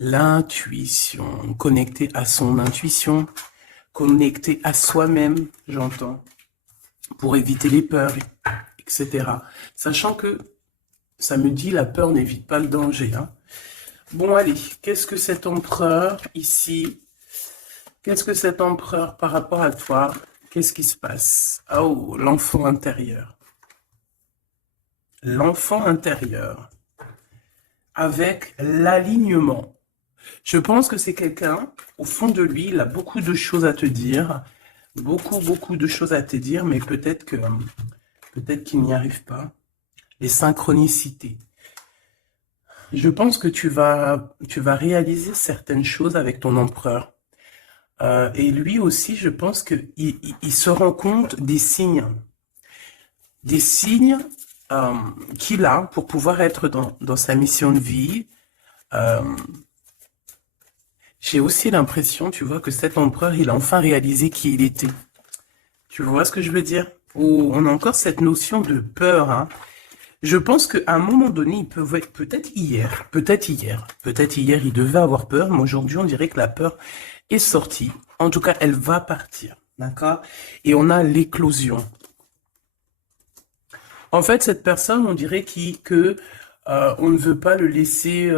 L'intuition, connecté à son intuition, connecté à soi-même, j'entends, pour éviter les peurs, etc. Sachant que ça me dit la peur n'évite pas le danger, hein. Bon, allez, qu'est-ce que cet empereur ici, qu'est-ce que cet empereur par rapport à toi, qu'est-ce qui se passe? Oh, l'enfant intérieur. L'enfant intérieur, avec l'alignement. Je pense que c'est quelqu'un, au fond de lui, il a beaucoup de choses à te dire, beaucoup de choses à te dire, mais peut-être qu'il n'y arrive pas. Les synchronicités. Je pense que tu vas réaliser certaines choses avec ton empereur. Et lui aussi, je pense qu'il se rend compte des signes qu'il a pour pouvoir être dans sa mission de vie. Euh, j'ai aussi l'impression, tu vois, que cet empereur, il a enfin réalisé qui il était. Tu vois ce que je veux dire? Oh, on a encore cette notion de peur, hein. Je pense qu'à un moment donné, il peut être peut-être hier, il devait avoir peur, mais aujourd'hui, on dirait que la peur est sortie. En tout cas, elle va partir, d'accord? Et on a l'éclosion. En fait, cette personne, on dirait on ne veut pas le laisser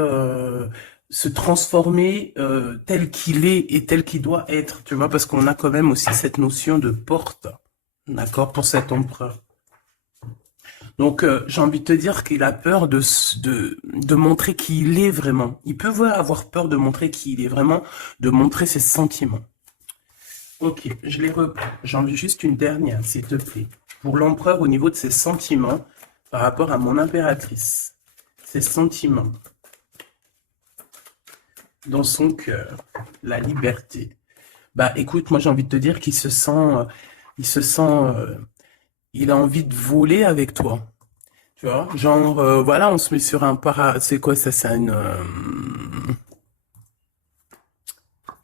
se transformer tel qu'il est et tel qu'il doit être, tu vois, parce qu'on a quand même aussi cette notion de porte, d'accord, pour cet empereur. Donc, j'ai envie de te dire qu'il a peur de montrer qui il est vraiment. Il peut avoir peur de montrer qui il est vraiment, de montrer ses sentiments. Ok, je les reprends. J'en veux juste une dernière, s'il te plaît. Pour l'empereur, au niveau de ses sentiments, par rapport à mon impératrice. Ses sentiments. Dans son cœur. La liberté. Bah, écoute, moi, j'ai envie de te dire qu'il se sent, il a envie de voler avec toi. Tu vois, genre, voilà, on se met sur un c'est quoi ça, c'est une...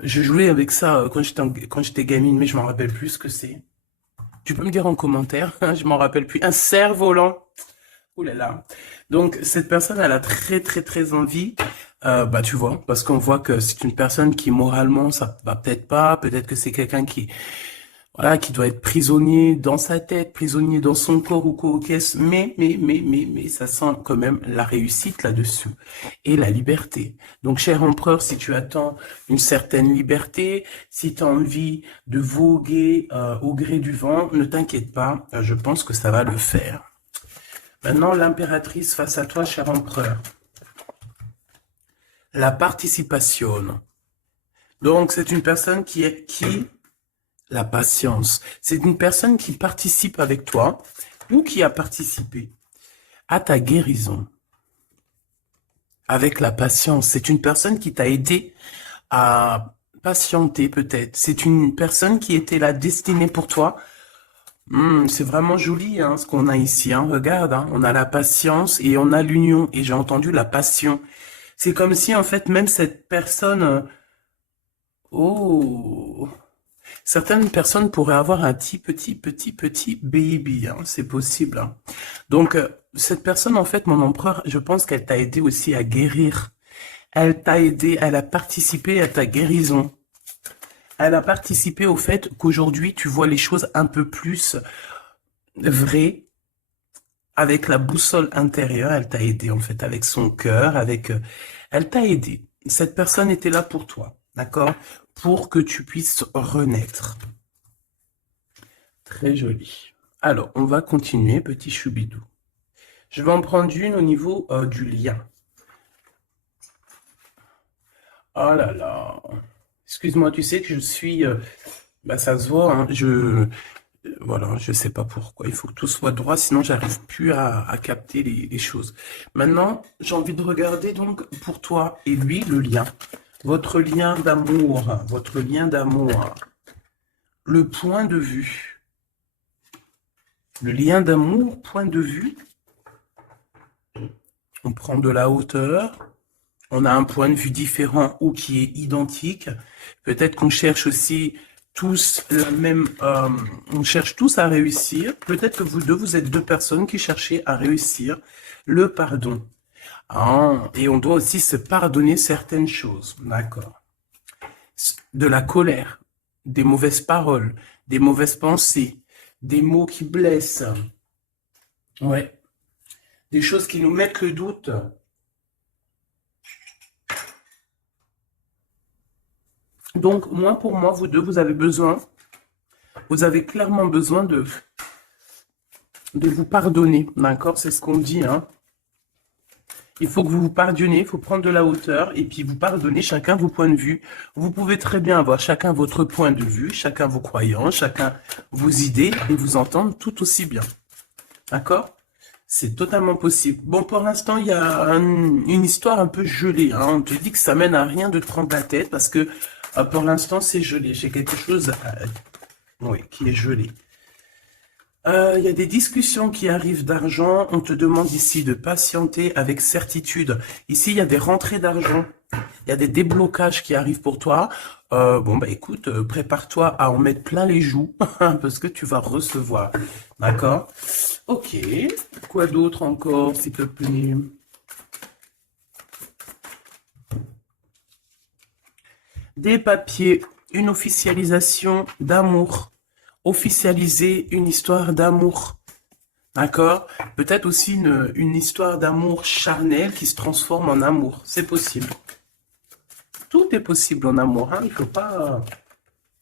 Je jouais avec ça quand j'étais gamine, mais je m'en rappelle plus ce que c'est. Tu peux me dire en commentaire, hein, je m'en rappelle plus. Un cerf-volant. Ouh là là. Donc, cette personne, elle a très envie, bah, tu vois, parce qu'on voit que c'est une personne qui, moralement, ça va peut-être pas, peut-être que c'est quelqu'un qui, voilà, qui doit être prisonnier dans sa tête, prisonnier dans son corps ou quoi aux caisses, mais, ça sent quand même la réussite là-dessus et la liberté. Donc, cher empereur, si tu attends une certaine liberté, si tu as envie de voguer au gré du vent, ne t'inquiète pas, je pense que ça va le faire. Maintenant, l'impératrice face à toi, cher empereur. La participation. Donc, c'est une personne la patience. C'est une personne qui participe avec toi ou qui a participé à ta guérison. Avec la patience. C'est une personne qui t'a aidé à patienter peut-être. C'est une personne qui était là destinée pour toi. C'est vraiment joli hein, ce qu'on a ici. Hein. Regarde, hein, on a la patience et on a l'union. Et j'ai entendu la passion. C'est comme si en fait même cette personne... oh, certaines personnes pourraient avoir un petit baby, hein, c'est possible. Hein. Donc, cette personne, en fait, mon empereur, je pense qu'elle t'a aidé aussi à guérir. Elle t'a aidé, elle a participé à ta guérison. Elle a participé au fait qu'aujourd'hui, tu vois les choses un peu plus vraies. Avec la boussole intérieure, elle t'a aidé, en fait, avec son cœur, elle t'a aidé. Cette personne était là pour toi, d'accord? Pour que tu puisses renaître. Très joli. Alors, on va continuer, petit choubidou. Je vais en prendre une au niveau du lien. Oh là là. Excuse-moi, tu sais que je suis... bah, ça se voit, hein, voilà, je sais pas pourquoi. Il faut que tout soit droit, sinon j'arrive plus à capter les choses. Maintenant, j'ai envie de regarder donc pour toi et lui le lien. Votre lien d'amour, votre lien d'amour. Le point de vue. Le lien d'amour, point de vue. On prend de la hauteur. On a un point de vue différent ou qui est identique. Peut-être qu'on cherche aussi tous la même... on cherche tous à réussir. Peut-être que vous êtes deux personnes qui cherchez à réussir le pardon. Ah, et on doit aussi se pardonner certaines choses. D'accord. De la colère, des mauvaises paroles, des mauvaises pensées, des mots qui blessent. Ouais. Des choses qui nous mettent le doute. Donc, moi, pour moi, vous deux, vous avez clairement besoin de vous pardonner. D'accord? C'est ce qu'on dit, hein. Il faut que vous vous pardonniez, il faut prendre de la hauteur et puis vous pardonnez chacun vos points de vue. Vous pouvez très bien avoir chacun votre point de vue, chacun vos croyances, chacun vos idées et vous entendre tout aussi bien. D'accord? C'est totalement possible. Bon, pour l'instant, il y a une histoire un peu gelée, hein. On te dit que ça mène à rien de te prendre la tête parce que pour l'instant, c'est gelé. J'ai quelque chose oui, qui est gelé. Il y a des discussions qui arrivent d'argent. On te demande ici de patienter avec certitude. Ici, il y a des rentrées d'argent. Il y a des déblocages qui arrivent pour toi. Bon, bah écoute, prépare-toi à en mettre plein les joues parce que tu vas recevoir. D'accord? Ok. Quoi d'autre encore, s'il te plaît? Des papiers, une officialisation d'amour. Officialiser une histoire d'amour. D'accord? Peut-être aussi une histoire d'amour charnel qui se transforme en amour. C'est possible. Tout est possible en amour, hein. Il ne faut pas...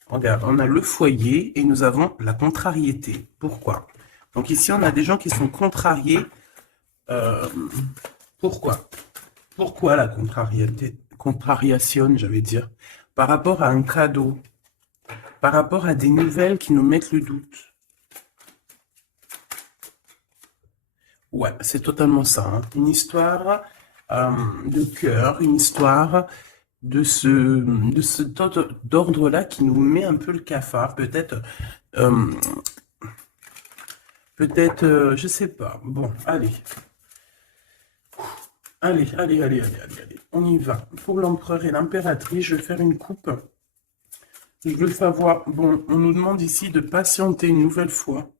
Regarde, on a le foyer et nous avons la contrariété. Pourquoi? Donc ici, on a des gens qui sont contrariés. Pourquoi? Pourquoi la contrariété? Contrariation, j'allais dire. Par rapport à un cadeau. Par rapport à des nouvelles qui nous mettent le doute. Ouais, c'est totalement ça, hein. Une histoire de cœur, une histoire de ce d'ordre-là qui nous met un peu le cafard. Peut-être, je sais pas. Bon, allez. Allez. On y va. Pour l'empereur et l'impératrice, je vais faire une coupe. Je veux savoir, bon, on nous demande ici de patienter une nouvelle fois.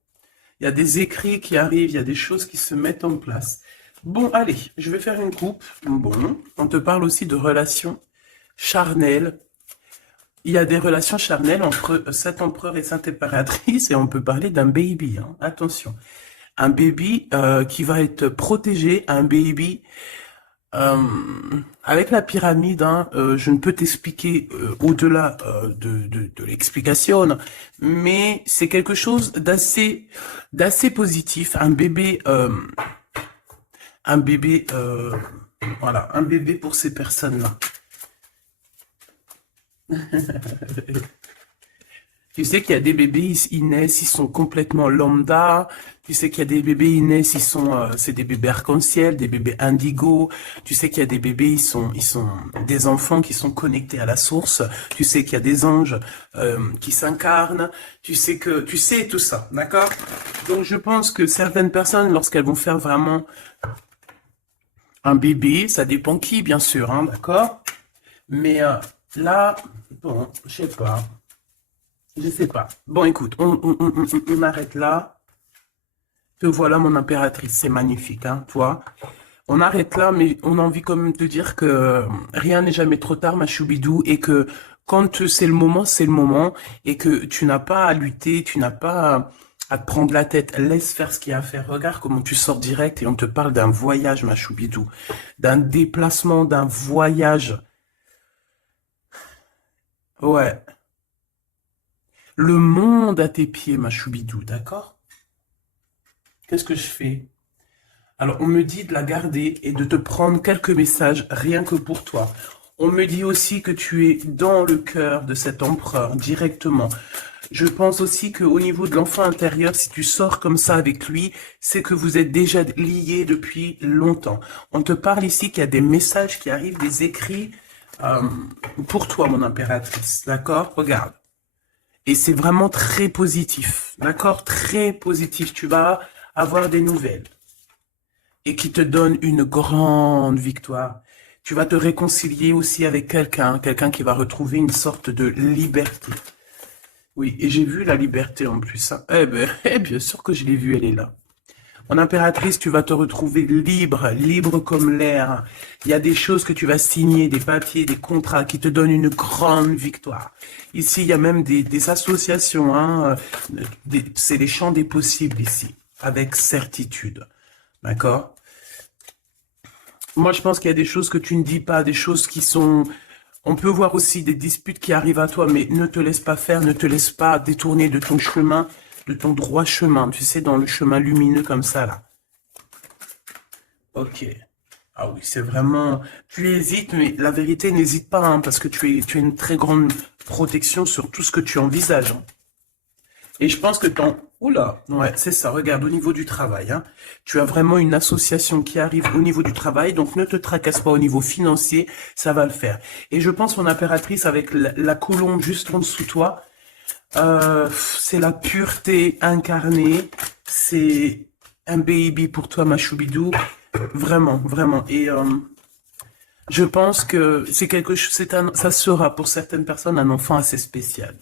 Il y a des écrits qui arrivent, il y a des choses qui se mettent en place. Bon, allez, je vais faire une coupe. Bon, on te parle aussi de relations charnelles. Il y a des relations charnelles entre cet empereur et cette impératrice et on peut parler d'un baby, hein. Attention. Un baby qui va être protégé, un baby... avec la pyramide, hein, je ne peux t'expliquer au-delà de l'explication, mais c'est quelque chose d'assez positif. Voilà, un bébé pour ces personnes-là. Tu sais qu'il y a des bébés, ils naissent, ils sont complètement lambda. Tu sais qu'il y a des bébés, ils naissent, c'est des bébés arc-en-ciel, des bébés indigo. Tu sais qu'il y a des bébés, ils sont des enfants qui sont connectés à la source. Tu sais qu'il y a des anges qui s'incarnent. Tu sais tout ça, d'accord? Donc je pense que certaines personnes, lorsqu'elles vont faire vraiment un bébé, ça dépend qui, bien sûr, hein, d'accord? Mais là, bon, je sais pas. Je sais pas. Bon, écoute, on arrête là. Te voilà, mon impératrice. C'est magnifique, hein, toi. On arrête là, mais on a envie quand même de dire que rien n'est jamais trop tard, ma choubidou, et que quand c'est le moment, et que tu n'as pas à lutter, tu n'as pas à te prendre la tête. Laisse faire ce qu'il y a à faire. Regarde comment tu sors direct et on te parle d'un voyage, ma choubidou. D'un déplacement, d'un voyage. Ouais. Le monde à tes pieds, ma choubidou, d'accord? Qu'est-ce que je fais? Alors, on me dit de la garder et de te prendre quelques messages rien que pour toi. On me dit aussi que tu es dans le cœur de cet empereur directement. Je pense aussi qu'au niveau de l'enfant intérieur, si tu sors comme ça avec lui, c'est que vous êtes déjà liés depuis longtemps. On te parle ici qu'il y a des messages qui arrivent, des écrits pour toi, mon impératrice. D'accord? Regarde. Et c'est vraiment très positif. D'accord? Très positif. Tu vas avoir des nouvelles. Et qui te donne une grande victoire. Tu vas te réconcilier aussi avec quelqu'un qui va retrouver une sorte de liberté. Oui, et j'ai vu la liberté en plus, hein. Eh ben, bien sûr que je l'ai vue, elle est là. En impératrice, tu vas te retrouver libre, libre comme l'air. Il y a des choses que tu vas signer, des papiers, des contrats qui te donnent une grande victoire. Ici, il y a même des associations, hein, c'est les champs des possibles ici, avec certitude. D'accord? Moi, je pense qu'il y a des choses que tu ne dis pas, des choses qui sont... On peut voir aussi des disputes qui arrivent à toi, mais ne te laisse pas faire, ne te laisse pas détourner de ton chemin, de ton droit chemin, tu sais, dans le chemin lumineux comme ça, là. Ok. Ah oui, c'est vraiment... Tu hésites, mais la vérité, n'hésite pas, hein, parce que tu as une très grande protection sur tout ce que tu envisages, hein. Et je pense que ton... Oula, ouais, c'est ça, regarde, au niveau du travail, hein, tu as vraiment une association qui arrive au niveau du travail, donc ne te tracasse pas au niveau financier, ça va le faire. Et je pense mon impératrice avec la colombe juste en dessous de toi, c'est la pureté incarnée, c'est un baby pour toi, ma choubidou, vraiment, vraiment. Et je pense que c'est quelque chose, ça sera pour certaines personnes un enfant assez spécial.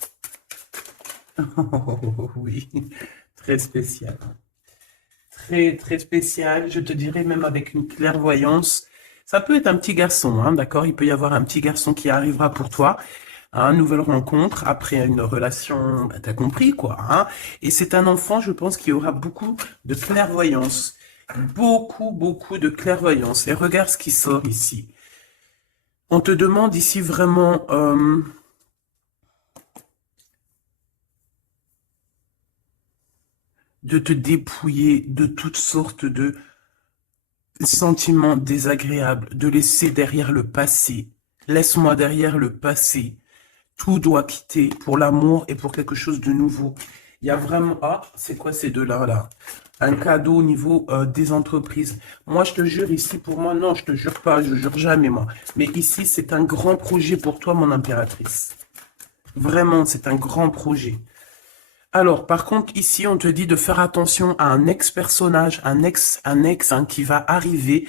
Oh, oui, très spécial. Très, très spécial. Je te dirais même avec une clairvoyance. Ça peut être un petit garçon, hein, d'accord? Il peut y avoir un petit garçon qui arrivera pour toi à une nouvelle rencontre après une relation, bah, t'as compris quoi, hein? Et c'est un enfant, je pense, qui aura beaucoup de clairvoyance. Beaucoup, beaucoup de clairvoyance. Et regarde ce qui sort ici. On te demande ici vraiment... de te dépouiller de toutes sortes de sentiments désagréables, de laisser derrière le passé. Laisse-moi derrière le passé. Tout doit quitter pour l'amour et pour quelque chose de nouveau. Il y a vraiment... Ah, c'est quoi ces deux-là, là? Un cadeau au niveau des entreprises. Moi, je te jure, ici, pour moi, non, je te jure pas, je jure jamais, moi. Mais ici, c'est un grand projet pour toi, mon impératrice. Vraiment, c'est un grand projet. Alors, par contre, ici, on te dit de faire attention à un ex-personnage, un ex hein, qui va arriver.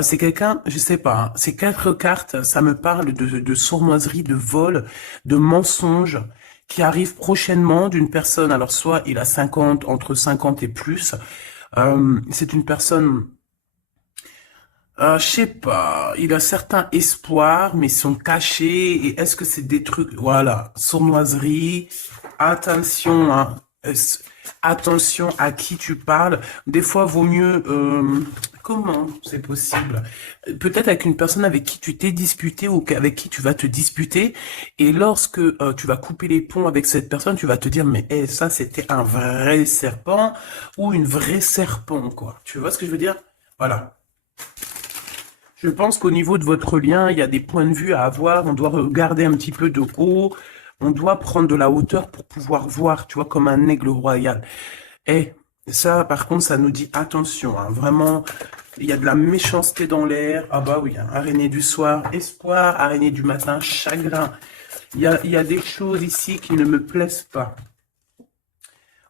C'est quelqu'un, je sais pas, hein, ces 4 cartes, ça me parle de sournoiserie, de vol, de mensonge qui arrive prochainement d'une personne. Alors, soit il a 50, entre 50 et plus. C'est une personne, je sais pas, il a certains espoirs, mais sont cachés. Et est-ce que c'est des trucs, voilà, sournoiserie, attention, hein, attention à qui tu parles. Des fois, vaut mieux, comment c'est possible? Peut-être avec une personne avec qui tu t'es disputé ou avec qui tu vas te disputer. Et lorsque tu vas couper les ponts avec cette personne, tu vas te dire, mais ça, c'était un vrai serpent ou une vraie serpent, quoi. Tu vois ce que je veux dire? Voilà. Je pense qu'au niveau de votre lien, il y a des points de vue à avoir. On doit regarder un petit peu de haut. On doit prendre de la hauteur pour pouvoir voir, tu vois, comme un aigle royal. Et ça, par contre, ça nous dit attention, hein, vraiment, il y a de la méchanceté dans l'air. Ah bah oui, hein, araignée du soir, espoir, araignée du matin, chagrin. Il y a des choses ici qui ne me plaisent pas.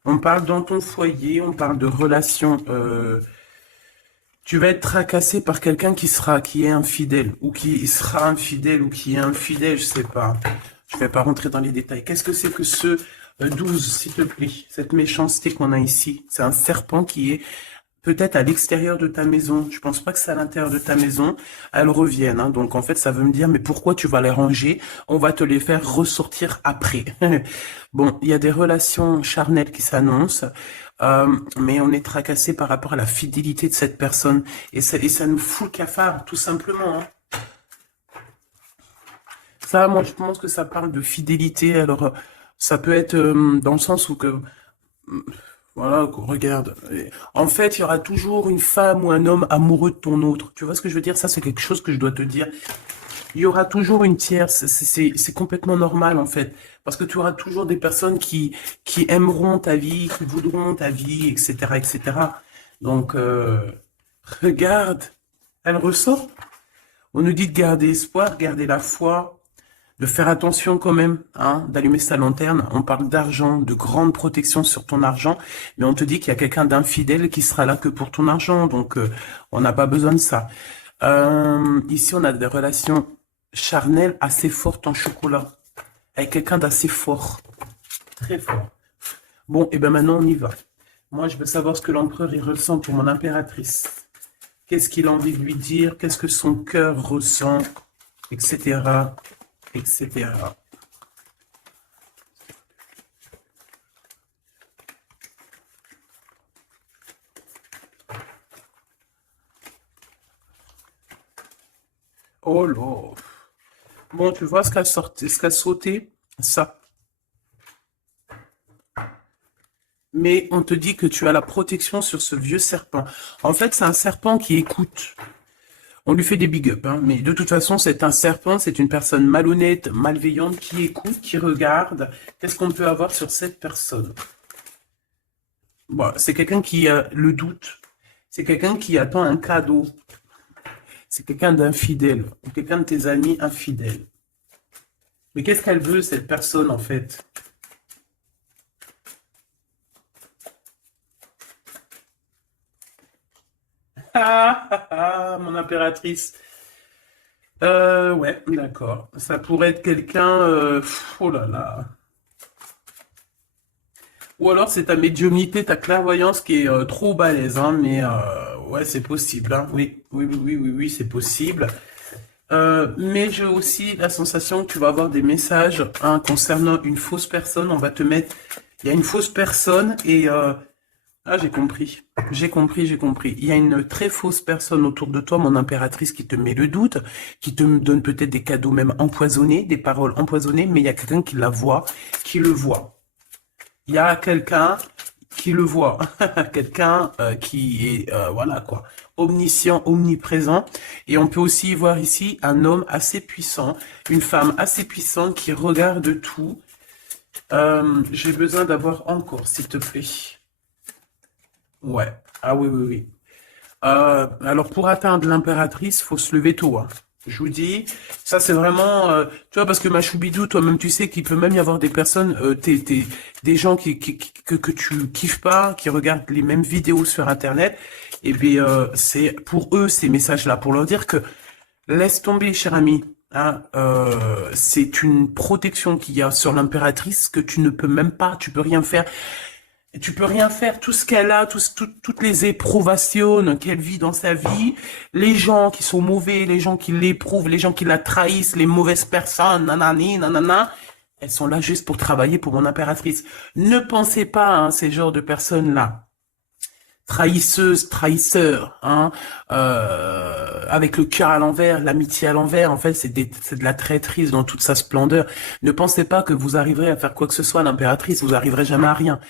On parle dans ton foyer, on parle de relations... tu vas être tracassé par quelqu'un qui est infidèle, ou qui sera infidèle, ou qui est infidèle, je sais pas. Je vais pas rentrer dans les détails. Qu'est-ce que c'est que ce 12, s'il te plaît? Cette méchanceté qu'on a ici. C'est un serpent qui est peut-être à l'extérieur de ta maison. Je pense pas que c'est à l'intérieur de ta maison. Elles reviennent, hein. Donc en fait, ça veut me dire, mais pourquoi tu vas les ranger? On va te les faire ressortir après. Bon, il y a des relations charnelles qui s'annoncent. Mais on est tracassé par rapport à la fidélité de cette personne. Et ça nous fout le cafard, tout simplement, hein. Ça, moi, je pense que ça parle de fidélité. Alors, ça peut être dans le sens où que, voilà, regarde. En fait, il y aura toujours une femme ou un homme amoureux de ton autre. Tu vois ce que je veux dire? Ça, c'est quelque chose que je dois te dire. Il y aura toujours une tierce. C'est complètement normal, en fait. Parce que tu auras toujours des personnes qui aimeront ta vie, qui voudront ta vie, etc., etc. Donc, regarde. Elle ressort. On nous dit de garder espoir, garder la foi, de faire attention quand même, hein, d'allumer sa lanterne. On parle d'argent, de grande protection sur ton argent, mais on te dit qu'il y a quelqu'un d'infidèle qui sera là que pour ton argent, donc on n'a pas besoin de ça. Ici, on a des relations charnelles assez fortes en chocolat, avec quelqu'un d'assez fort, très fort. Bon, et ben maintenant on y va. Moi, je veux savoir ce que l'empereur il ressent pour mon impératrice. Qu'est-ce qu'il a envie de lui dire? Qu'est-ce que son cœur ressent? Etc. Etc. Oh là. Bon, tu vois ce qu'a sauté? Ça. Mais on te dit que tu as la protection sur ce vieux serpent. En fait, c'est un serpent qui écoute. On lui fait des big up, hein, mais de toute façon, c'est un serpent, c'est une personne malhonnête, malveillante, qui écoute, qui regarde. Qu'est-ce qu'on peut avoir sur cette personne? Bon, c'est quelqu'un qui a le doute. C'est quelqu'un qui attend un cadeau. C'est quelqu'un d'infidèle. Ou quelqu'un de tes amis infidèles. Mais qu'est-ce qu'elle veut, cette personne, en fait? Ah, ah, ah, mon impératrice. Ouais, d'accord. Ça pourrait être quelqu'un... oh là là. Ou alors c'est ta médiumnité, ta clairvoyance qui est trop balèze, hein, mais ouais, c'est possible, hein. Oui, oui, oui, oui, oui, oui, c'est possible. Mais j'ai aussi la sensation que tu vas avoir des messages, hein, concernant une fausse personne. On va te mettre... Il y a une fausse personne et... ah, j'ai compris. J'ai compris, j'ai compris. Il y a une très fausse personne autour de toi, mon impératrice, qui te met le doute, qui te donne peut-être des cadeaux même empoisonnés, des paroles empoisonnées, mais il y a quelqu'un qui la voit, qui le voit. Il y a quelqu'un qui le voit, quelqu'un qui est, voilà quoi, omniscient, omniprésent. Et on peut aussi voir ici un homme assez puissant, une femme assez puissante qui regarde tout. J'ai besoin d'avoir encore, s'il te plaît. Ouais, ah oui, oui, oui. Alors pour atteindre l'impératrice, faut se lever tôt, hein. Je vous dis, ça c'est vraiment, tu vois, parce que ma choubidou, toi-même tu sais qu'il peut même y avoir des personnes, des gens que tu kiffes pas, qui regardent les mêmes vidéos sur Internet, et bien c'est pour eux ces messages-là, pour leur dire que laisse tomber, cher ami, hein, c'est une protection qu'il y a sur l'impératrice que tu ne peux même pas, tu peux rien faire. Et tu peux rien faire, tout ce qu'elle a, toutes les éprouvations qu'elle vit dans sa vie, les gens qui sont mauvais, les gens qui l'éprouvent, les gens qui la trahissent, les mauvaises personnes, nanani, nanana, elles sont là juste pour travailler pour mon impératrice. Ne pensez pas, hein, ces genres de personnes-là, trahisseuses, trahisseurs, hein, avec le cœur à l'envers, l'amitié à l'envers, en fait, c'est de la traîtrise dans toute sa splendeur. Ne pensez pas que vous arriverez à faire quoi que ce soit à l'impératrice, vous arriverez jamais à rien.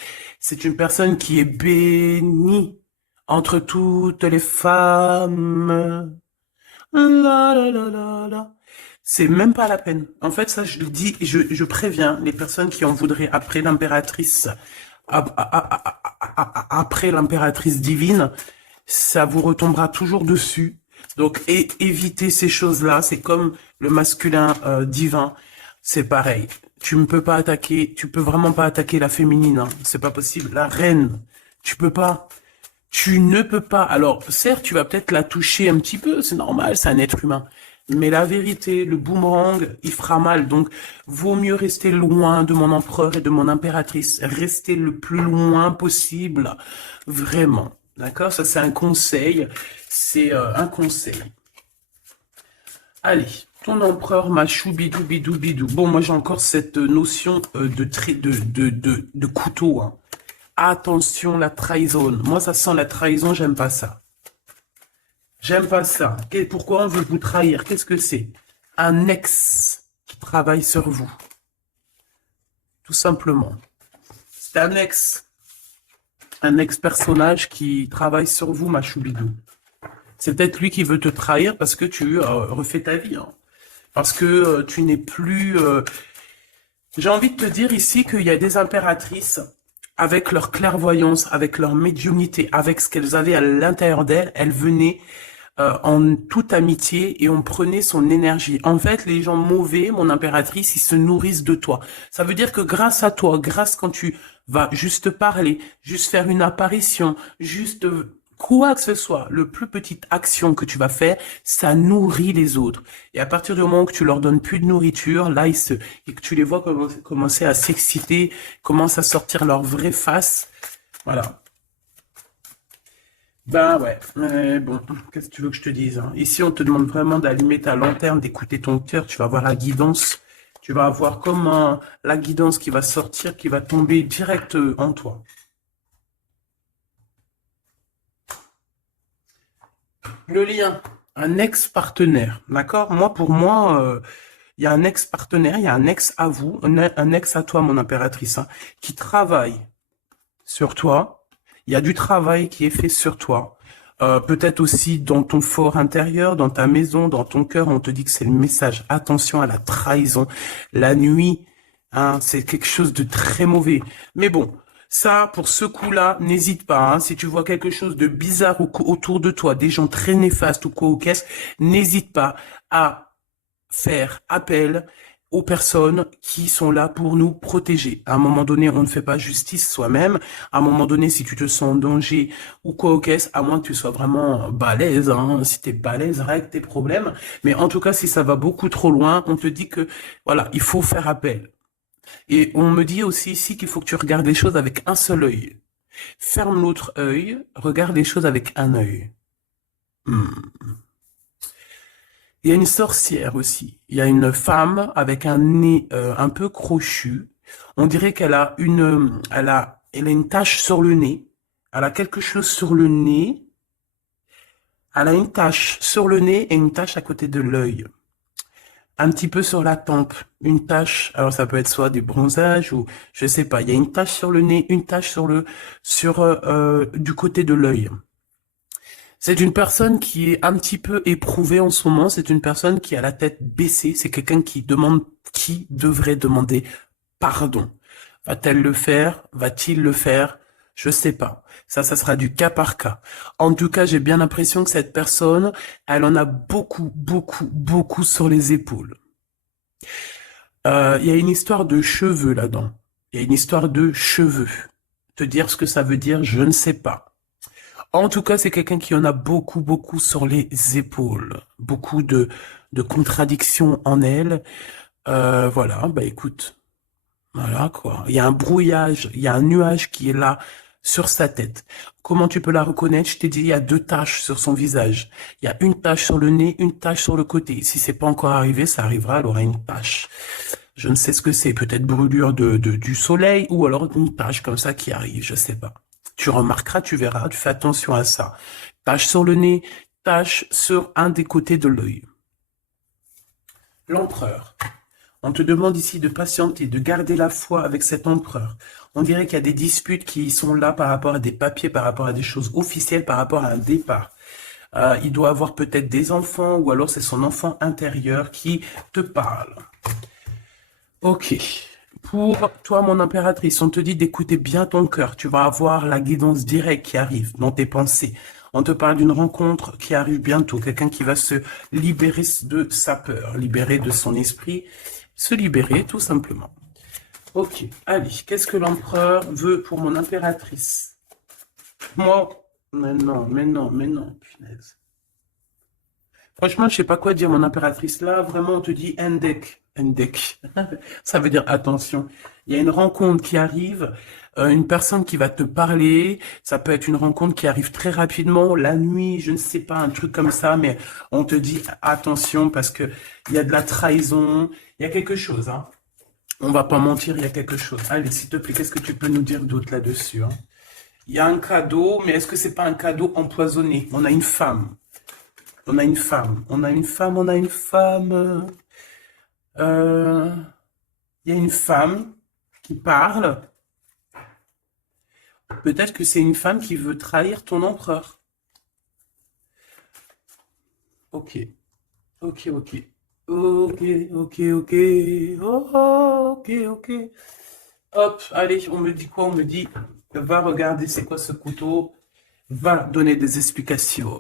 C'est une personne qui est bénie entre toutes les femmes. La, la, la, la, la. C'est même pas la peine. En fait, ça, je le dis, je préviens les personnes qui en voudraient après l'impératrice, après l'impératrice divine, ça vous retombera toujours dessus. Donc, évitez ces choses-là. C'est comme le masculin divin. C'est pareil. Tu ne peux pas attaquer, tu peux vraiment pas attaquer la féminine, hein. C'est pas possible. La reine, tu peux pas. Tu ne peux pas. Alors, certes, tu vas peut-être la toucher un petit peu, c'est normal, c'est un être humain. Mais la vérité, le boomerang, il fera mal. Donc, vaut mieux rester loin de mon empereur et de mon impératrice. Rester le plus loin possible. Vraiment. D'accord? Ça, c'est un conseil. C'est un conseil. Allez. Ton empereur m'a choubidou bidou bidou. Bon, moi, j'ai encore cette notion de couteau, hein. Attention, la trahison. Moi, ça sent la trahison, j'aime pas ça. J'aime pas ça. Pourquoi on veut vous trahir? Qu'est-ce que c'est? Un ex qui travaille sur vous. Tout simplement. C'est un ex. Un ex-personnage qui travaille sur vous, ma choubidou. C'est peut-être lui qui veut te trahir parce que tu refais ta vie, hein. Parce que tu n'es plus... J'ai envie de te dire ici qu'il y a des impératrices, avec leur clairvoyance, avec leur médiumnité, avec ce qu'elles avaient à l'intérieur d'elles, elles venaient en toute amitié et on prenait son énergie. En fait, les gens mauvais, mon impératrice, ils se nourrissent de toi. Ça veut dire que grâce à toi, grâce quand tu vas juste parler, juste faire une apparition, juste quoi que ce soit, le plus petite action que tu vas faire, ça nourrit les autres. Et à partir du moment où tu leur donnes plus de nourriture, là, et que tu les vois commencer à s'exciter, commencent à sortir leur vraie face. Voilà. Ben ouais, mais bon, qu'est-ce que tu veux que je te dise, hein? Ici, on te demande vraiment d'allumer ta lanterne, d'écouter ton cœur. Tu vas avoir la guidance. Tu vas avoir comme la guidance qui va sortir, qui va tomber direct en toi. Le lien, un ex-partenaire, d'accord? Moi, pour moi, il y a un ex-partenaire, il y a un ex à vous, un ex à toi, mon impératrice, hein, qui travaille sur toi. Il y a du travail qui est fait sur toi. Peut-être aussi dans ton fort intérieur, dans ta maison, dans ton cœur, on te dit que c'est le message. Attention à la trahison. La nuit, hein, c'est quelque chose de très mauvais. Mais bon, ça, pour ce coup-là, n'hésite pas. Hein, si tu vois quelque chose de bizarre autour de toi, des gens très néfastes ou quoi ou qu'est-ce, n'hésite pas à faire appel aux personnes qui sont là pour nous protéger. À un moment donné, on ne fait pas justice soi-même. À un moment donné, si tu te sens en danger ou quoi au caisse, à moins que tu sois vraiment balèze, hein, si t'es balèze, règle tes problèmes. Mais en tout cas, si ça va beaucoup trop loin, on te dit que, voilà, il faut faire appel. Et on me dit aussi ici qu'il faut que tu regardes les choses avec un seul œil. Ferme l'autre œil, regarde les choses avec un œil. Hmm. Il y a une sorcière aussi. Il y a une femme avec un nez un peu crochu. On dirait elle a une tache sur le nez. Elle a quelque chose sur le nez. Elle a une tache sur le nez et une tache à côté de l'œil. Un petit peu sur la tempe. Une tache. Alors ça peut être soit du bronzage ou je sais pas. Il y a une tache sur le nez, une tache du côté de l'œil. C'est une personne qui est un petit peu éprouvée en ce moment. C'est une personne qui a la tête baissée. C'est quelqu'un qui devrait demander pardon. Va-t-elle le faire? Va-t-il le faire? Je sais pas. Ça sera du cas par cas. En tout cas, j'ai bien l'impression que cette personne, elle en a beaucoup, beaucoup, beaucoup sur les épaules. Il y a une histoire de cheveux là-dedans. Il y a une histoire de cheveux. Te dire ce que ça veut dire, je ne sais pas. En tout cas, c'est quelqu'un qui en a beaucoup, beaucoup sur les épaules. Beaucoup de contradictions en elle. Voilà, bah écoute, voilà quoi. Il y a un brouillage, il y a un nuage qui est là sur sa tête. Comment tu peux la reconnaître? Je t'ai dit, il y a deux taches sur son visage. Il y a une tache sur le nez, une tache sur le côté. Si c'est pas encore arrivé, ça arrivera, elle aura une tache. Je ne sais ce que c'est, peut-être brûlure du soleil ou alors une tache comme ça qui arrive, je sais pas. Tu remarqueras, tu verras, tu fais attention à ça. Tache sur le nez, tache sur un des côtés de l'œil. L'empereur. On te demande ici de patienter, de garder la foi avec cet empereur. On dirait qu'il y a des disputes qui sont là par rapport à des papiers, par rapport à des choses officielles, par rapport à un départ. Il doit avoir peut-être des enfants ou alors c'est son enfant intérieur qui te parle. Ok. Pour toi, mon impératrice, on te dit d'écouter bien ton cœur. Tu vas avoir la guidance directe qui arrive dans tes pensées. On te parle d'une rencontre qui arrive bientôt. Quelqu'un qui va se libérer de sa peur, libérer de son esprit, se libérer tout simplement. Ok, allez, qu'est-ce que l'empereur veut pour mon impératrice? Moi, mais non, mais non, mais non, punaise. Franchement, je sais pas quoi dire, mon impératrice. Là, vraiment, on te dit Endek. Endek. Ça veut dire attention. Il y a une rencontre qui arrive, une personne qui va te parler. Ça peut être une rencontre qui arrive très rapidement, la nuit, je ne sais pas, un truc comme ça, mais on te dit attention parce que il y a de la trahison, il y a quelque chose, hein. On va pas mentir, il y a quelque chose. Allez, s'il te plaît, qu'est-ce que tu peux nous dire d'autre là-dessus, hein? Il y a un cadeau, mais est-ce que c'est pas un cadeau empoisonné? On a une femme. On a une femme, on a une femme, on a une femme. Euh, Il y a une femme qui parle. Peut-être que c'est une femme qui veut trahir ton empereur. Ok, ok, ok. Ok, ok, ok. Oh, ok, ok. Hop, allez, on me dit quoi? On me dit, va regarder c'est quoi ce couteau. Va donner des explications.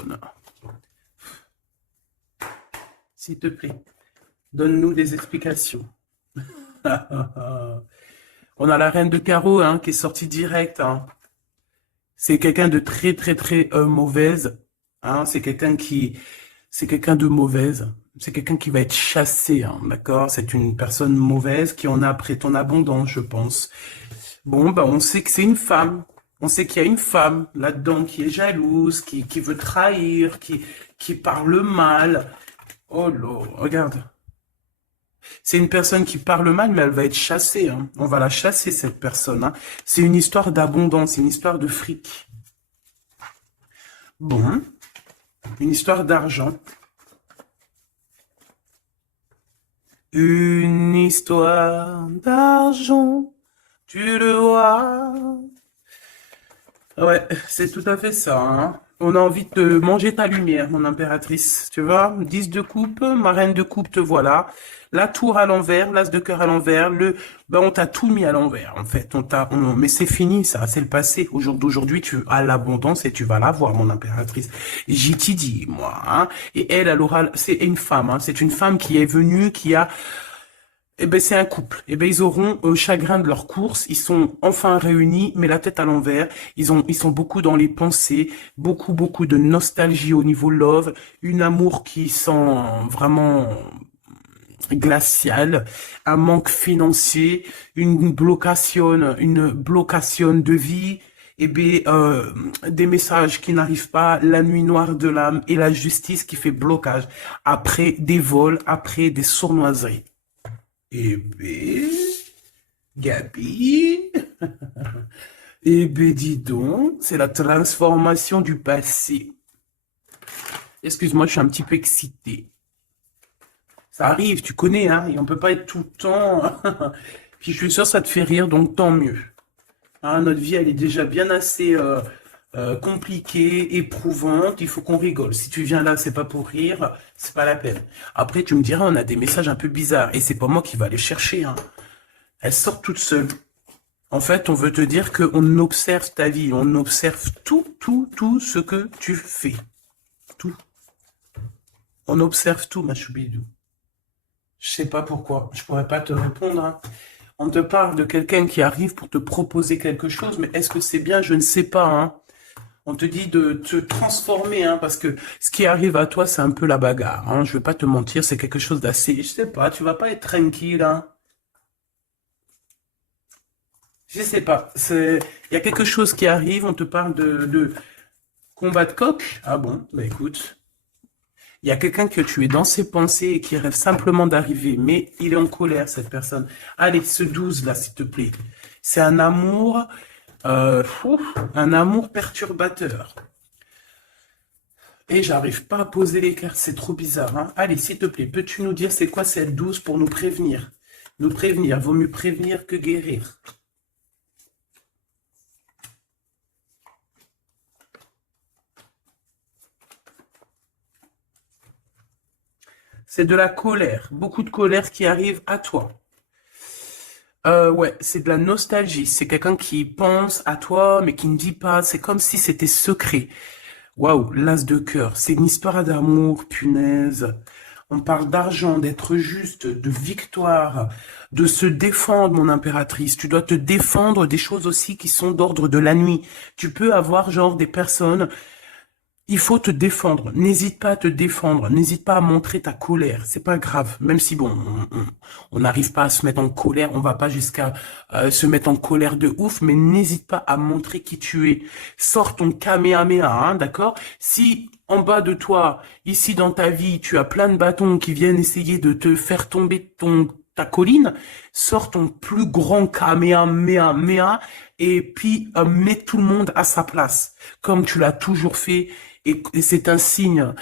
S'il te plaît, donne-nous des explications. On a la reine de carreau hein, qui est sortie direct. Hein. C'est quelqu'un de très très très mauvaise. Hein. C'est quelqu'un de mauvaise. C'est quelqu'un qui va être chassé. Hein, d'accord? C'est une personne mauvaise qui en a après ton abondance, je pense. Bon, bah on sait que c'est une femme. On sait qu'il y a une femme là-dedans qui est jalouse, qui veut trahir, qui parle mal. Oh là, regarde. C'est une personne qui parle mal, mais elle va être chassée, hein. On va la chasser, cette personne, hein. C'est une histoire d'abondance, une histoire de fric. Bon, une histoire d'argent. Une histoire d'argent, tu le vois. Ouais, c'est tout à fait ça, hein. On a envie de manger ta lumière, mon impératrice. Tu vois, 10 de coupe, ma reine de coupe, te voilà. La tour à l'envers, l'as de cœur à l'envers, ben on t'a tout mis à l'envers, en fait. Mais c'est fini, ça, c'est le passé. Au jour d'aujourd'hui, tu as l'abondance et tu vas l'avoir, mon impératrice. J'y t'y dis, moi, hein. Et elle aura, c'est une femme, hein. C'est une femme qui est venue, qui a eh ben, c'est un couple. Eh ben, ils auront chagrin de leur course. Ils sont enfin réunis, mais la tête à l'envers. Ils sont beaucoup dans les pensées, beaucoup de nostalgie au niveau love, une amour qui sent vraiment glacial, un manque financier, une blocation de vie. Eh ben, des messages qui n'arrivent pas, la nuit noire de l'âme et la justice qui fait blocage après des vols, après des sournoiseries. Eh ben, Gabi, eh ben, dis donc, c'est la transformation du passé. Excuse-moi, je suis un petit peu excitée. Ça arrive, tu connais, hein, et on peut pas être tout le temps. Puis je suis sûr que ça te fait rire, donc tant mieux. Hein, notre vie, elle est déjà bien assez compliquée, éprouvante. Il faut qu'on rigole. Si tu viens là, c'est pas pour rire, c'est pas la peine. Après, tu me diras, on a des messages un peu bizarres, et c'est pas moi qui va les chercher, hein. Elles sortent toutes seules. En fait, on veut te dire qu'on observe ta vie, on observe tout ce que tu fais. Tout. On observe tout, ma choubidou. Je sais pas pourquoi, je pourrais pas te répondre, hein. On te parle de quelqu'un qui arrive pour te proposer quelque chose, mais est-ce que c'est bien? Je ne sais pas, hein. On te dit de te transformer, hein, parce que ce qui arrive à toi, c'est un peu la bagarre, hein. Je vais pas te mentir, c'est quelque chose d'assez, je sais pas, tu vas pas être tranquille, hein. Je sais pas, il y a quelque chose qui arrive, on te parle de combat de coq. Ah bon, bah écoute, il y a quelqu'un que tu es dans ses pensées et qui rêve simplement d'arriver, mais il est en colère, cette personne. Allez, ce 12 là, s'il te plaît. C'est un amour perturbateur. Et j'arrive pas à poser les cartes, c'est trop bizarre, hein. Allez, s'il te plaît, peux-tu nous dire c'est quoi cette 12 pour nous prévenir? Nous prévenir, vaut mieux prévenir que guérir. C'est de la colère, beaucoup de colère qui arrive à toi. Ouais, c'est de la nostalgie. C'est quelqu'un qui pense à toi, mais qui ne dit pas. C'est comme si c'était secret. Waouh, l'as de cœur. C'est une histoire d'amour, punaise. On parle d'argent, d'être juste, de victoire, de se défendre, mon impératrice. Tu dois te défendre des choses aussi qui sont d'ordre de la nuit. Tu peux avoir genre des personnes. Il faut te défendre. N'hésite pas à te défendre. N'hésite pas à montrer ta colère. C'est pas grave. Même si bon, on n'arrive pas à se mettre en colère, on va pas jusqu'à se mettre en colère de ouf, mais n'hésite pas à montrer qui tu es. Sors ton Kamehameha, hein, d'accord? Si en bas de toi, ici dans ta vie, tu as plein de bâtons qui viennent essayer de te faire tomber ta colline, sors ton plus grand Kamehameha et puis mets tout le monde à sa place, comme tu l'as toujours fait. Et c'est un signe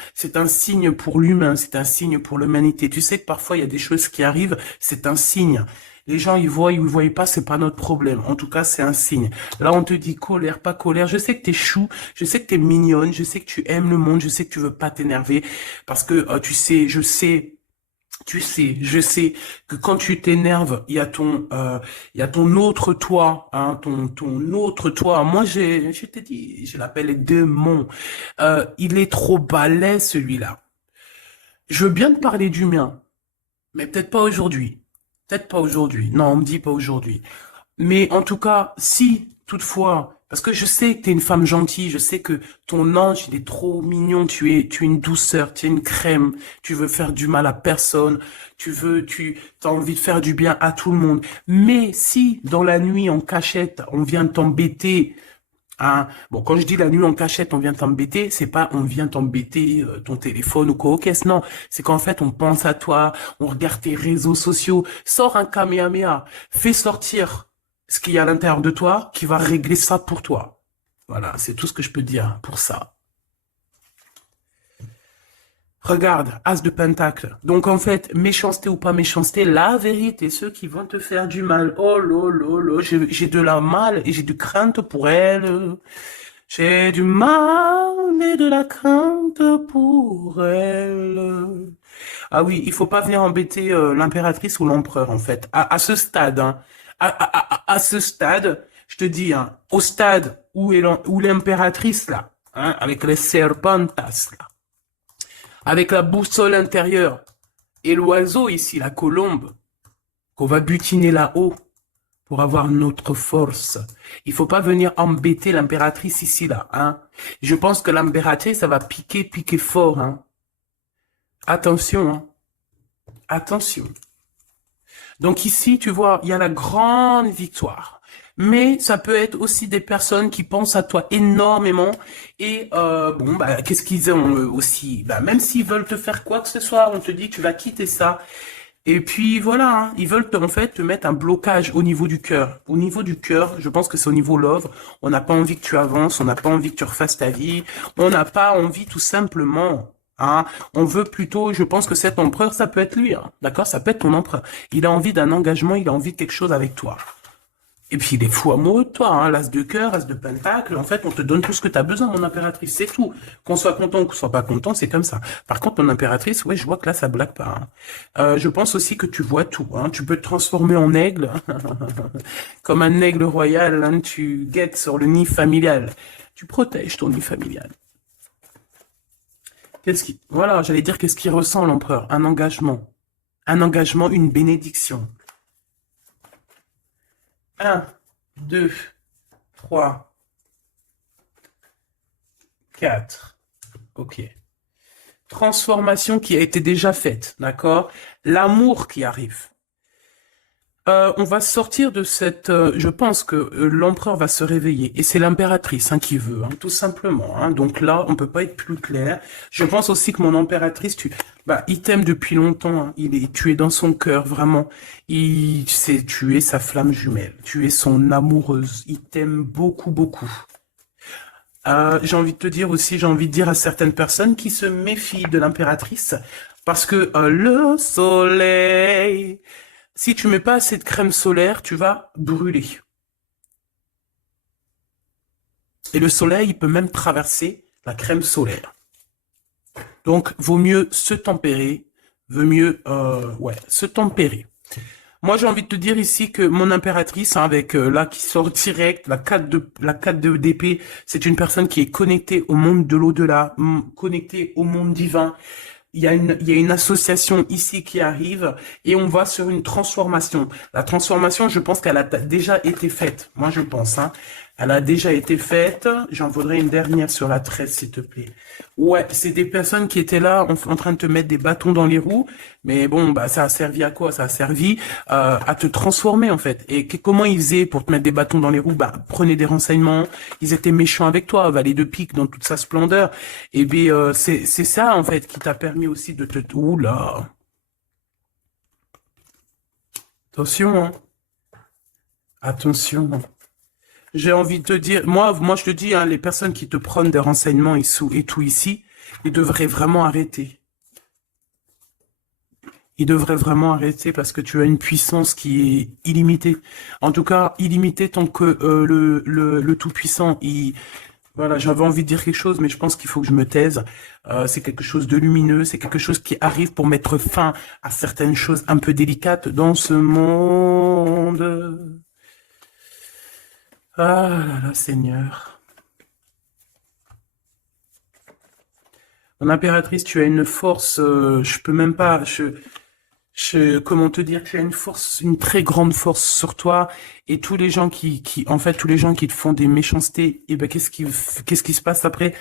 pour l'humain, c'est un signe pour l'humanité. Tu sais que parfois il y a des choses qui arrivent, c'est un signe. Les gens, ils voient, ils ne voient pas, c'est pas notre problème. En tout cas, c'est un signe. Là, on te dit colère, pas colère. Je sais que t'es chou, je sais que t'es mignonne, je sais que tu aimes le monde, je sais que tu veux pas t'énerver. Parce que, tu sais, je sais que quand tu t'énerves, il y a ton autre toi, hein, ton autre toi. Moi, je t'ai dit, je l'appelle démon. Il est trop balèze, celui-là. Je veux bien te parler du mien, mais peut-être pas aujourd'hui. Peut-être pas aujourd'hui. Non, on me dit pas aujourd'hui. Mais en tout cas, si, toutefois, parce que je sais que tu es une femme gentille, je sais que ton ange, il est trop mignon, tu es une douceur, tu es une crème, tu veux faire du mal à personne, tu as envie de faire du bien à tout le monde. Mais si, dans la nuit, en cachette, on vient t'embêter, Hein. Bon, quand je dis la nuit en cachette, on vient t'embêter, c'est pas on vient t'embêter ton téléphone ou quoi aux caisses, non. C'est qu'en fait, on pense à toi, on regarde tes réseaux sociaux, sors un Kamehameha, fais sortir ce qu'il y a à l'intérieur de toi qui va régler ça pour toi. Voilà, c'est tout ce que je peux dire pour ça. Regarde, As de Pentacle. Donc en fait, méchanceté ou pas méchanceté, la vérité, ceux qui vont te faire du mal, oh là, j'ai de la mal et j'ai du crainte pour elle. J'ai du mal et de la crainte pour elle. Ah oui, il faut pas venir embêter l'impératrice ou l'empereur en fait. À ce stade, hein, à ce stade, je te dis, hein, au stade où l'impératrice là, hein, avec les serpentas là, avec la boussole intérieure et l'oiseau ici, la colombe, qu'on va butiner là-haut pour avoir notre force. Il faut pas venir embêter l'impératrice ici là, hein. Je pense que l'impératrice, ça va piquer fort, hein. Attention, hein. Attention. Donc ici, tu vois, il y a la grande victoire. Mais ça peut être aussi des personnes qui pensent à toi énormément. Et bon, bah, qu'est-ce qu'ils ont aussi? Bah, même s'ils veulent te faire quoi que ce soit, on te dit tu vas quitter ça. Et puis voilà, hein, ils veulent en fait te mettre un blocage au niveau du cœur. Au niveau du cœur, je pense que c'est au niveau love. On n'a pas envie que tu avances, on n'a pas envie que tu refasses ta vie, on n'a pas envie tout simplement. Hein, on veut plutôt, je pense que cet empereur, ça peut être lui, hein, d'accord? Ça peut être ton empereur. Il a envie d'un engagement, il a envie de quelque chose avec toi. Et puis il est fou amoureux de toi, hein, l'as de cœur, as de pentacle, en fait on te donne tout ce que tu as besoin, mon impératrice, c'est tout. Qu'on soit content ou qu'on soit pas content, c'est comme ça. Par contre, mon impératrice, ouais, je vois que là ça blague pas. Hein. Je pense aussi que tu vois tout, hein. Tu peux te transformer en aigle, comme un aigle royal, hein, tu guettes sur le nid familial. Tu protèges ton nid familial. Voilà, j'allais dire qu'est-ce qu'il ressent l'empereur? Un engagement. Un engagement, une bénédiction. 1, 2, 3, 4. Ok. Transformation qui a été déjà faite, d'accord? L'amour qui arrive. On va sortir de cette... je pense que l'empereur va se réveiller. Et c'est l'impératrice hein, qui veut, hein, tout simplement. Hein. Donc là, on peut pas être plus clair. Je pense aussi que mon impératrice, il t'aime depuis longtemps. Hein. Tu es dans son cœur, vraiment. Tu es sa flamme jumelle. Tu es son amoureuse. Il t'aime beaucoup, beaucoup. J'ai envie de te dire aussi, j'ai envie de dire à certaines personnes qui se méfient de l'impératrice. Parce que le soleil... Si tu mets pas assez de crème solaire, tu vas brûler. Et le soleil, il peut même traverser la crème solaire. Donc, vaut mieux se tempérer, se tempérer. Moi, j'ai envie de te dire ici que mon impératrice, hein, avec là qui sort direct, la 4 de d'épée, c'est une personne qui est connectée au monde de l'au-delà, connectée au monde divin. Il y a une association ici qui arrive et on va sur une transformation. La transformation, je pense qu'elle a déjà été faite. Moi, je pense, hein. Elle a déjà été faite. J'en voudrais une dernière sur la 13, s'il te plaît. Ouais, c'est des personnes qui étaient là en train de te mettre des bâtons dans les roues. Mais bon, bah, ça a servi à quoi? Ça a servi à te transformer, en fait. Et comment ils faisaient pour te mettre des bâtons dans les roues? Bah, prenez des renseignements. Ils étaient méchants avec toi, valet de pique dans toute sa splendeur. Et bien, c'est ça, en fait, qui t'a permis aussi de te... Oula! Attention, hein. Attention. J'ai envie de te dire, moi je te dis, hein, les personnes qui te prennent des renseignements et tout ici, ils devraient vraiment arrêter. Ils devraient vraiment arrêter parce que tu as une puissance qui est illimitée. En tout cas, illimitée tant que le Tout-Puissant, voilà, j'avais envie de dire quelque chose, mais je pense qu'il faut que je me taise. C'est quelque chose de lumineux, c'est quelque chose qui arrive pour mettre fin à certaines choses un peu délicates dans ce monde. Ah là là, Seigneur. Mon impératrice, tu as une force, je peux même pas, comment te dire, tu as une force, une très grande force sur toi, et tous les gens en fait, tous les gens qui te font des méchancetés, et ben, qu'est-ce qui se passe après?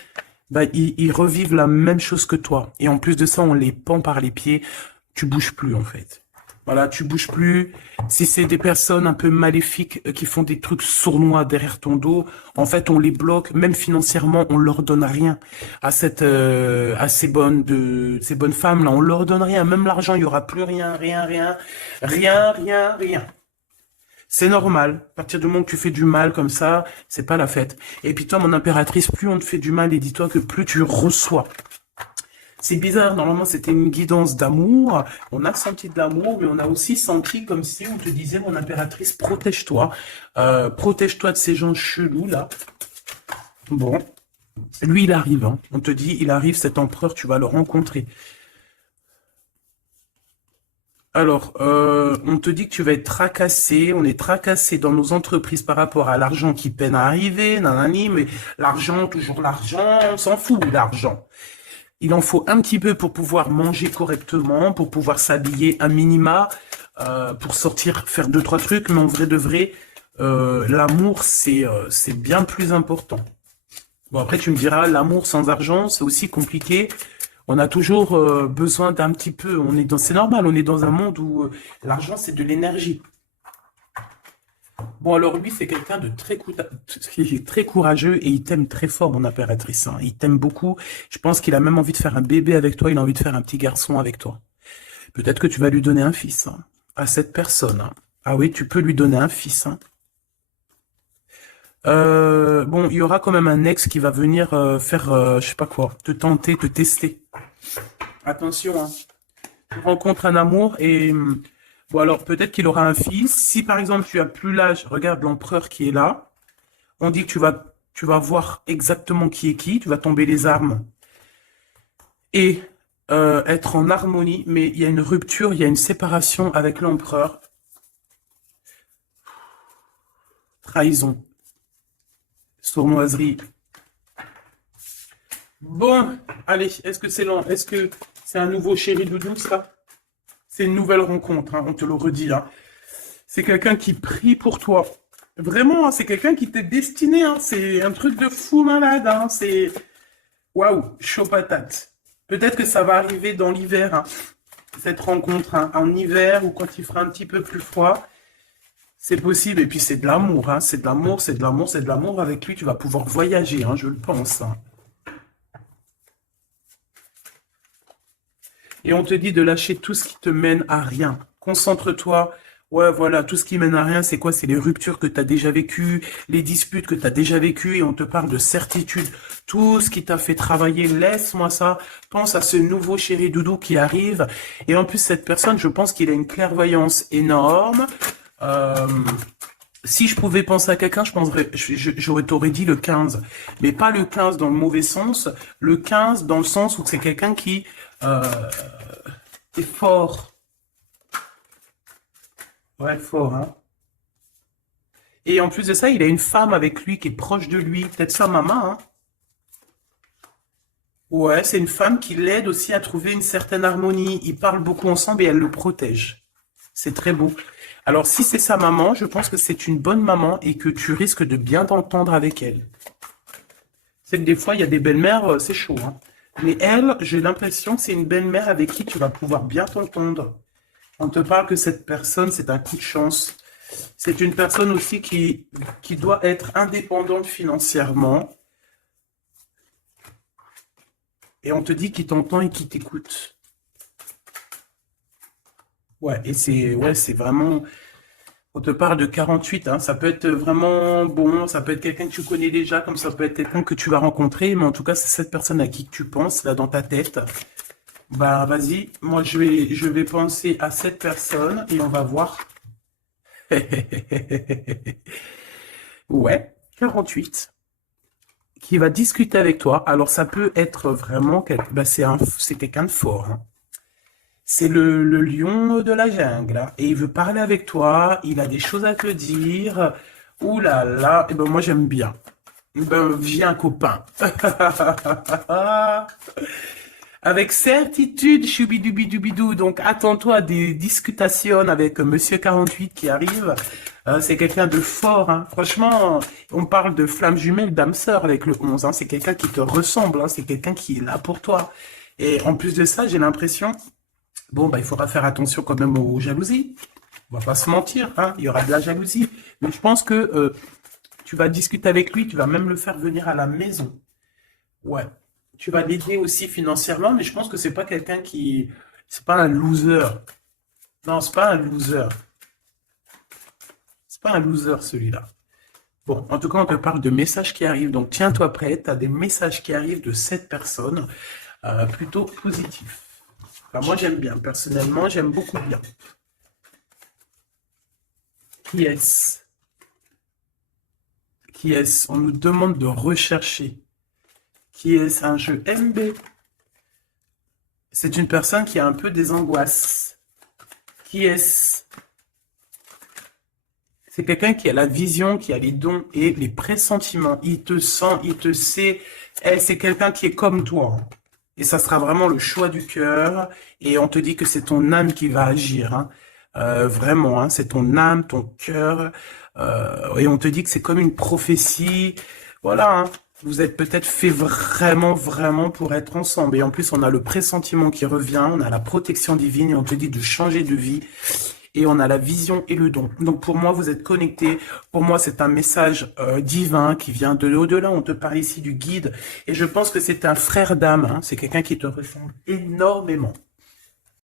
Bah, ils revivent la même chose que toi. Et en plus de ça, on les pend par les pieds, tu bouges plus, en fait. Voilà, tu bouges plus. Si c'est des personnes un peu maléfiques qui font des trucs sournois derrière ton dos, en fait, on les bloque. Même financièrement, on leur donne rien à à ces bonnes femmes là. On leur donne rien. Même l'argent, il y aura plus rien, rien, rien, rien, rien, rien. C'est normal. À partir du moment que tu fais du mal comme ça, c'est pas la fête. Et puis toi, mon impératrice, plus on te fait du mal, et dis-toi que plus tu reçois. C'est bizarre, normalement c'était une guidance d'amour, on a senti de l'amour, mais on a aussi senti comme si on te disait, mon impératrice, protège-toi, protège-toi de ces gens chelous là. Bon, lui il arrive, hein. On te dit, il arrive, cet empereur, tu vas le rencontrer. Alors, on te dit que tu vas être tracassé, on est tracassé dans nos entreprises par rapport à l'argent qui peine à arriver, nanani, mais l'argent, toujours l'argent, on s'en fout de l'argent. Il en faut un petit peu pour pouvoir manger correctement, pour pouvoir s'habiller un minima, pour sortir, faire deux, trois trucs. Mais en vrai de vrai, l'amour, c'est bien plus important. Bon, après, tu me diras, l'amour sans argent, c'est aussi compliqué. On a toujours besoin d'un petit peu. C'est normal, on est dans un monde où l'argent, c'est de l'énergie. Bon, alors lui, c'est quelqu'un de très courageux et il t'aime très fort, mon impératrice, hein. Il t'aime beaucoup. Je pense qu'il a même envie de faire un bébé avec toi. Il a envie de faire un petit garçon avec toi. Peut-être que tu vas lui donner un fils, hein, à cette personne, hein. Ah oui, tu peux lui donner un fils, hein. Bon, il y aura quand même un ex qui va venir faire, je sais pas quoi, te tenter, te tester. Attention, hein. Tu rencontres un amour et bon alors peut-être qu'il aura un fils. Si par exemple tu as plus l'âge, regarde l'empereur qui est là. On dit que tu vas voir exactement qui est qui. Tu vas tomber les armes et être en harmonie. Mais il y a une rupture, il y a une séparation avec l'empereur. Trahison, sournoiserie. Bon, allez, est-ce que c'est long? Est-ce que c'est un nouveau chéri doudou, ça? C'est une nouvelle rencontre, hein, on te le redit, hein. C'est quelqu'un qui prie pour toi. Vraiment, hein, c'est quelqu'un qui t'est destiné, hein. C'est un truc de fou malade, hein. C'est... Waouh, chaud patate. Peut-être que ça va arriver dans l'hiver, hein, cette rencontre, hein, en hiver ou quand il fera un petit peu plus froid. C'est possible. Et puis c'est de l'amour, hein. C'est de l'amour, c'est de l'amour, c'est de l'amour. Avec lui, tu vas pouvoir voyager, hein, je le pense, hein. Et on te dit de lâcher tout ce qui te mène à rien. Concentre-toi. Ouais, voilà, tout ce qui mène à rien, c'est quoi? C'est les ruptures que tu as déjà vécues, les disputes que tu as déjà vécues, et on te parle de certitude. Tout ce qui t'a fait travailler, laisse-moi ça. Pense à ce nouveau chéri doudou qui arrive. Et en plus, cette personne, je pense qu'il a une clairvoyance énorme. Euh, Si je pouvais penser à quelqu'un, t'aurais dit le 15. Mais pas le 15 dans le mauvais sens, le 15 dans le sens où c'est quelqu'un qui euh, est fort. Ouais, fort, hein. Et en plus de ça, il a une femme avec lui qui est proche de lui, peut-être sa maman, hein. Ouais, c'est une femme qui l'aide aussi à trouver une certaine harmonie. Ils parlent beaucoup ensemble et elle le protège. C'est très beau. Alors, si c'est sa maman, je pense que c'est une bonne maman et que tu risques de bien t'entendre avec elle. C'est que des fois, il y a des belles-mères, c'est chaud, hein. Mais elle, j'ai l'impression que c'est une belle-mère avec qui tu vas pouvoir bien t'entendre. On te parle que cette personne, c'est un coup de chance. C'est une personne aussi qui doit être indépendante financièrement. Et on te dit qu'il t'entend et qu'il t'écoute. Ouais, c'est vraiment... On te parle de 48, hein. Ça peut être vraiment bon, ça peut être quelqu'un que tu connais déjà, comme ça peut être quelqu'un que tu vas rencontrer, mais en tout cas, c'est cette personne à qui tu penses, là, dans ta tête. Bah, vas-y, moi, je vais penser à cette personne et on va voir. Ouais, 48, qui va discuter avec toi. Alors, ça peut être vraiment, bah, c'est quelqu'un de fort, hein. C'est le lion de la jungle, hein. Et il veut parler avec toi, il a des choses à te dire. Ouh là là, et ben moi j'aime bien. Eh ben viens copain. Avec certitude, choubidoubidoubidou. Donc attends-toi à des discutations avec Monsieur 48 qui arrive. C'est quelqu'un de fort, hein. Franchement, on parle de flamme jumelle, d'âme sœur avec le 11, hein. C'est quelqu'un qui te ressemble, hein. C'est quelqu'un qui est là pour toi. Et en plus de ça, j'ai l'impression Bon, bah, il faudra faire attention quand même aux jalousies. On va pas se mentir, hein, il y aura de la jalousie. Mais je pense que tu vas discuter avec lui, tu vas même le faire venir à la maison. Ouais. Tu vas l'aider aussi financièrement, mais je pense que c'est pas quelqu'un qui... C'est pas un loser. Non, c'est pas un loser. C'est pas un loser, celui-là. Bon, en tout cas, on te parle de messages qui arrivent. Donc, tiens-toi prêt. Tu as des messages qui arrivent de cette personne, plutôt positifs. Enfin, moi, j'aime bien. Personnellement, j'aime beaucoup bien. Qui est-ce? Qui est-ce? On nous demande de rechercher. Qui est-ce? Un jeu MB. C'est une personne qui a un peu des angoisses. Qui est-ce? C'est quelqu'un qui a la vision, qui a les dons et les pressentiments. Il te sent, il te sait. C'est quelqu'un qui est comme toi. Et ça sera vraiment le choix du cœur. Et on te dit que c'est ton âme qui va agir, hein. Vraiment, hein, c'est ton âme, ton cœur. Et on te dit que c'est comme une prophétie. Voilà, hein. Vous êtes peut-être fait vraiment, vraiment pour être ensemble. Et en plus, on a le pressentiment qui revient, on a la protection divine et on te dit de changer de vie. Et on a la vision et le don. Donc pour moi, vous êtes connectés. Pour moi, c'est un message divin qui vient de l'au-delà. On te parle ici du guide. Et je pense que c'est un frère d'âme, hein. C'est quelqu'un qui te ressemble énormément.